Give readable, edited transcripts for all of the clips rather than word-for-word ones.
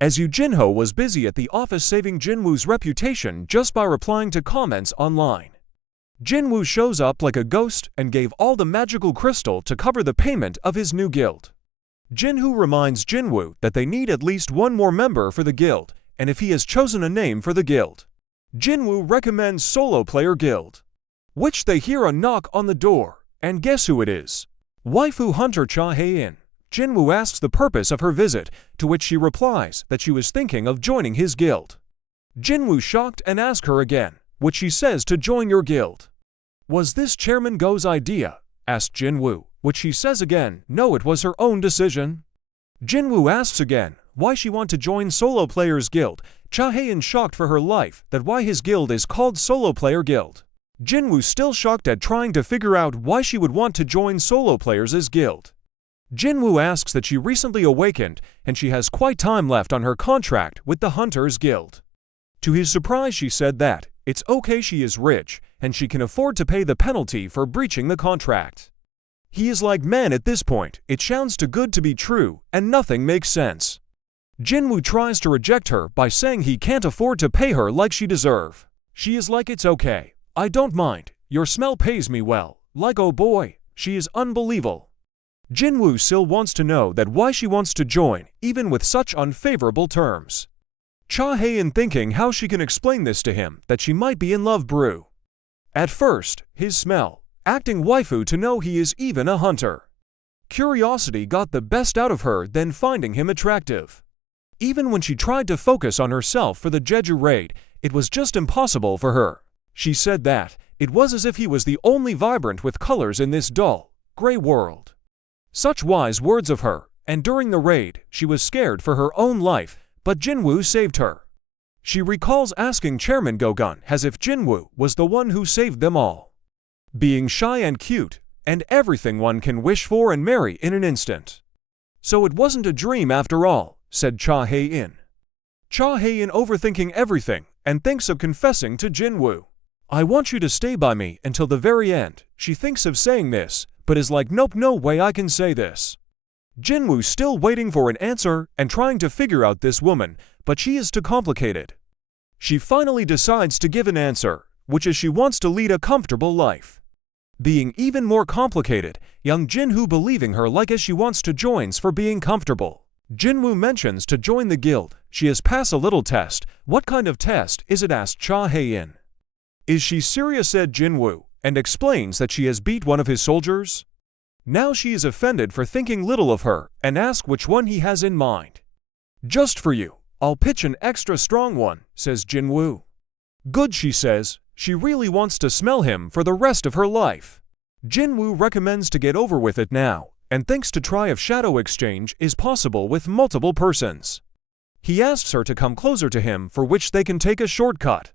as Jinho was busy at the office saving Jinwoo's reputation just by replying to comments online. Jinwoo shows up like a ghost and gave all the magical crystal to cover the payment of his new guild. Jinwoo reminds Jinwoo that they need at least one more member for the guild, and if he has chosen a name for the guild, Jinwoo recommends Solo Player Guild. Which they hear a knock on the door, and guess who it is? Waifu hunter Hae-in. Jinwoo asks the purpose of her visit, to which she replies that she was thinking of joining his guild. Jinwoo shocked and asks her again, what she says to join your guild. Was this Chairman Go's idea? Asked Jinwoo, which she says again, no, it was her own decision. Jinwoo asks again why she want to join Solo Players Guild. Hae-in shocked for her life that why his guild is called Solo Player Guild. Jinwoo still shocked at trying to figure out why she would want to join Solo Players' guild. Jinwoo asks that she recently awakened and she has quite time left on her contract with the Hunters Guild. To his surprise, she said that it's okay, she is rich and she can afford to pay the penalty for breaching the contract. He is like, man, at this point, it sounds too good to be true and nothing makes sense. Jinwoo tries to reject her by saying he can't afford to pay her like she deserve. She is like, it's okay, I don't mind, your smell pays me well. Like, oh boy, she is unbelievable. Jinwoo still wants to know that why she wants to join, even with such unfavorable terms. Hae-in thinking how she can explain this to him, that she might be in love Beru. At first, his smell, acting waifu to know he is even a hunter. Curiosity got the best out of her than finding him attractive. Even when she tried to focus on herself for the Jeju raid, it was just impossible for her. She said that it was as if he was the only vibrant with colors in this dull, gray world. Such wise words of her, and during the raid, she was scared for her own life, but Jinwoo saved her. She recalls asking Chairman Go-gun as if Jinwoo was the one who saved them all. Being shy and cute, and everything one can wish for and marry in an instant. So it wasn't a dream after all, said Hae-in. Hae-in overthinking everything, and thinks of confessing to Jinwoo. I want you to stay by me until the very end. She thinks of saying this, but is like, nope, no way I can say this. Jinwoo still waiting for an answer and trying to figure out this woman, but she is too complicated. She finally decides to give an answer, which is she wants to lead a comfortable life. Being even more complicated, young Jinwoo believing her like as she wants to joins for being comfortable. Jinwoo mentions to join the guild, she has passed a little test. What kind of test is it, asked Hae-in. Is she serious, said Jinwoo, and explains that she has beat one of his soldiers. Now she is offended for thinking little of her and asks which one he has in mind. Just for you, I'll pitch an extra strong one, says Jinwoo. Good, she says, she really wants to smell him for the rest of her life. Jinwoo recommends to get over with it now, and thinks to try if shadow exchange is possible with multiple persons. He asks her to come closer to him, for which they can take a shortcut.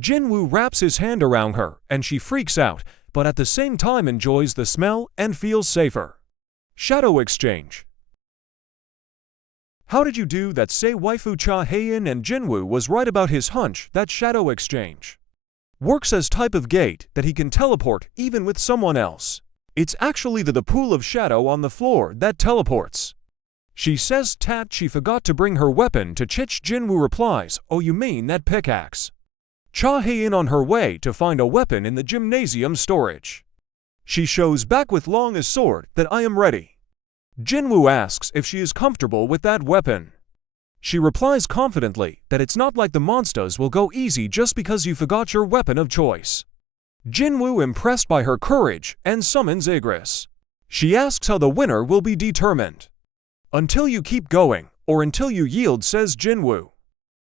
Jinwoo wraps his hand around her and she freaks out, but at the same time enjoys the smell and feels safer. Shadow exchange. How did you do that? Say waifu Hae-in, and Jinwoo was right about his hunch that shadow exchange works as type of gate that he can teleport even with someone else. It's actually the pool of shadow on the floor that teleports. She says tat she forgot to bring her weapon to Chich. Jinwoo replies, oh, you mean that pickaxe? Hae-in on her way to find a weapon in the gymnasium storage. She shows back with long as sword that I am ready. Jinwoo asks if she is comfortable with that weapon. She replies confidently that it's not like the monsters will go easy just because you forgot your weapon of choice. Jinwoo impressed by her courage and summons Igris. She asks how the winner will be determined. Until you keep going, or until you yield, says Jinwoo.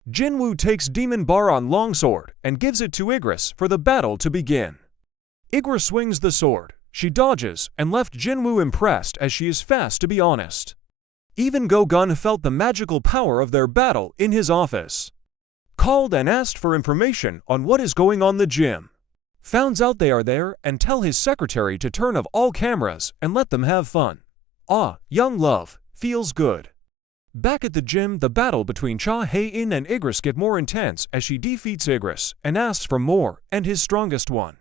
Jinwoo takes Demon Bar on longsword and gives it to Igris for the battle to begin. Igris swings the sword, she dodges and left Jinwoo impressed as she is fast, to be honest. Even Go-gun felt the magical power of their battle in his office. Called and asked for information on what is going on the gym. Founds out they are there and tell his secretary to turn off all cameras and let them have fun. Ah, young love, feels good. Back at the gym, the battle between Hae-in and Igris get more intense as she defeats Igris and asks for more and his strongest one.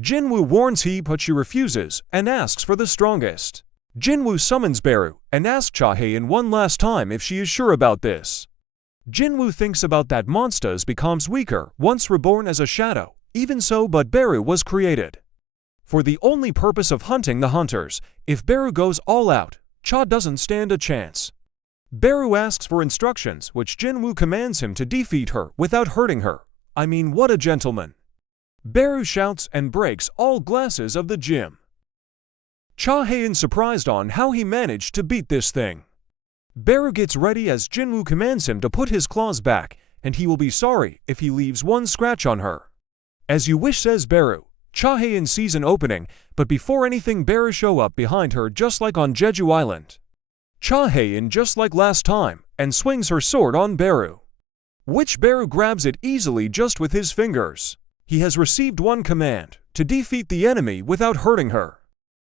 Jinwoo warns he, but she refuses and asks for the strongest. Jinwoo summons Beru and asks Hae-in one last time if she is sure about this. Jinwoo thinks about that monsters becomes weaker once reborn as a shadow. Even so, but Beru was created for the only purpose of hunting the hunters. If Beru goes all out, Cha doesn't stand a chance. Beru asks for instructions, which Jinwoo commands him to defeat her without hurting her. I mean, what a gentleman. Beru shouts and breaks all glasses of the gym. Cha Hae-in surprised on how he managed to beat this thing. Beru gets ready as Jinwoo commands him to put his claws back, and he will be sorry if he leaves one scratch on her. As you wish, says Beru. Cha Hae-in sees an opening, but before anything, Beru show up behind her just like on Jeju Island. Cha Hae-in just like last time, and swings her sword on Beru, which Beru grabs it easily just with his fingers. He has received one command, to defeat the enemy without hurting her.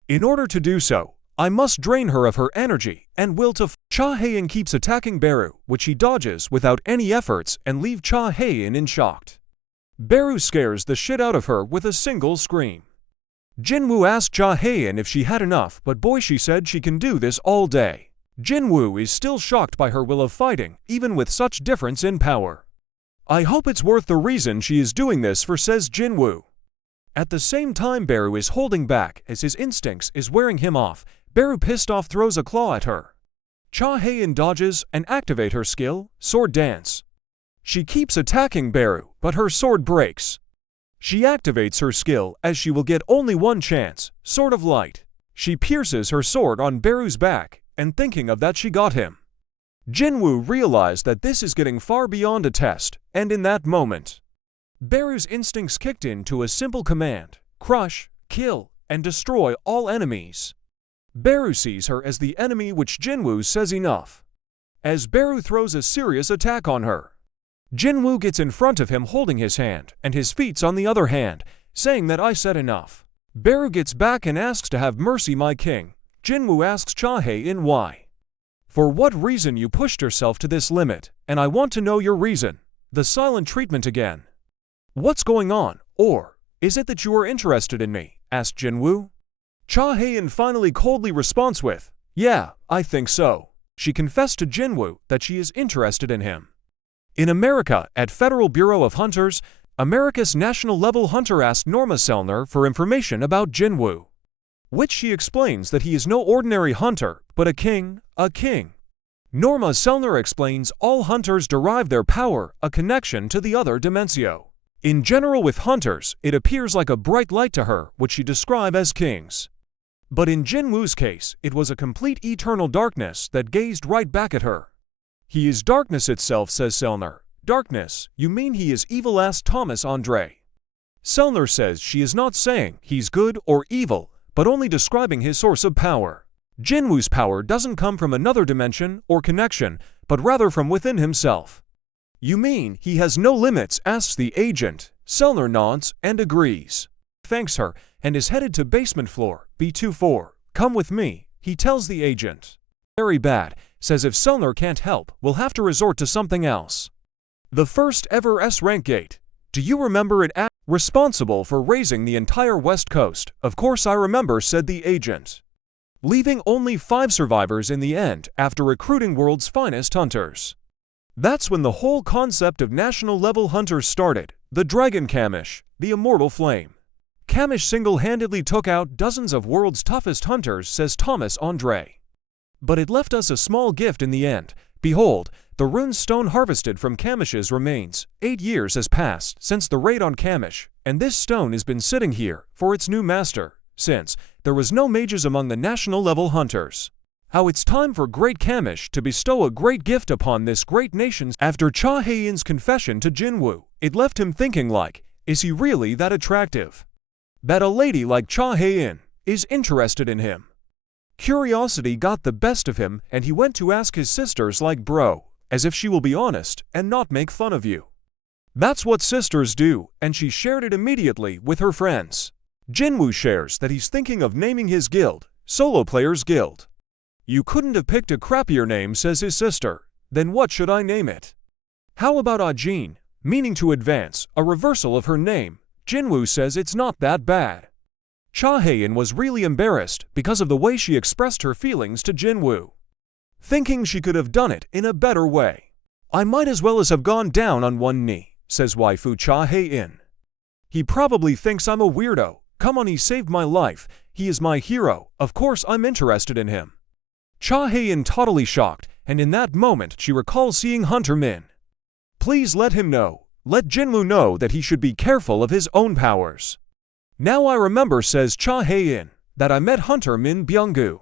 In order to do so, I must drain her of her energy and will to Cha Hae-in keeps attacking Beru, which he dodges without any efforts and leave Cha Hae-in in shocked. Beru scares the shit out of her with a single scream. Jinwoo asked Cha Hae-in if she had enough, but boy, she said she can do this all day. Jinwoo is still shocked by her will of fighting, even with such difference in power. I hope it's worth the reason she is doing this for, says Jinwoo. At the same time, Beru is holding back as his instincts is wearing him off. Beru, pissed off, throws a claw at her. Cha Hae-in dodges and activate her skill, Sword Dance. She keeps attacking Beru, but her sword breaks. She activates her skill as she will get only one chance, Sword of Light. She pierces her sword on Beru's back, and thinking of that, she got him. Jinwoo realized that this is getting far beyond a test, and in that moment, Beru's instincts kicked in to a simple command: crush, kill, and destroy all enemies. Beru sees her as the enemy, which Jinwoo says enough, as Beru throws a serious attack on her. Jinwoo gets in front of him holding his hand, and his feet's on the other hand, saying that I said enough. Beru gets back and asks to have mercy, my king. Jinwoo asks Cha Hae-in why. For what reason you pushed yourself to this limit, and I want to know your reason. The silent treatment again. What's going on, or is it that you are interested in me? Asked Jinwoo. Cha Hae-in finally coldly responds with, yeah, I think so. She confessed to Jinwoo that she is interested in him. In America, at Federal Bureau of Hunters, America's national-level hunter asked Norma Selner for information about Jinwoo, which she explains that he is no ordinary hunter, but a king, a king. Norma Selner explains all hunters derive their power, a connection to the other dimensio. In general with hunters, it appears like a bright light to her, which she described as kings. But in Jinwoo's case, it was a complete eternal darkness that gazed right back at her. He is darkness itself, says Selner. Darkness, you mean he is evil? Asked Thomas Andre. Selner says she is not saying he's good or evil, but only describing his source of power. Jinwoo's power doesn't come from another dimension or connection, but rather from within himself. You mean he has no limits? Asks the agent. Selner nods and agrees. Thanks her, and is headed to basement floor, B24. Come with me, he tells the agent. Very bad, says if Selner can't help, we'll have to resort to something else. The first ever S-rank gate. Do you remember it? Responsible for raising the entire West Coast. Of course I remember, said the agent. Leaving only 5 survivors in the end after recruiting world's finest hunters. That's when the whole concept of national-level hunters started. The Dragon Kamish, the Immortal Flame. Kamish single-handedly took out dozens of world's toughest hunters, says Thomas Andre. But it left us a small gift in the end. Behold, the rune stone harvested from Kamish's remains. 8 years has passed since the raid on Kamish, and this stone has been sitting here for its new master, since there was no mages among the national-level hunters. How it's time for Great Kamish to bestow a great gift upon this great nation. After Cha Hae-in's confession to Jinwoo, it left him thinking like, is he really that attractive? That a lady like Cha Hae-in is interested in him? Curiosity got the best of him, and he went to ask his sisters like, bro, as if she will be honest and not make fun of you. That's what sisters do, and she shared it immediately with her friends. Jinwoo shares that he's thinking of naming his guild, Solo Players Guild. You couldn't have picked a crappier name, says his sister. Then what should I name it? How about Ajin, meaning to advance, a reversal of her name? Jinwoo says it's not that bad. Cha Hae-in was really embarrassed because of the way she expressed her feelings to Jinwoo, thinking she could have done it in a better way. I might as well have gone down on one knee, says waifu Cha Hae-in. He probably thinks I'm a weirdo. Come on, he saved my life. He is my hero. Of course I'm interested in him. Cha Hae-in totally shocked, and in that moment she recalls seeing Hunter Min. Please let him know. Let Jinwoo know that he should be careful of his own powers. Now I remember, says Cha Hae-in, that I met Hunter Min Byung-gu.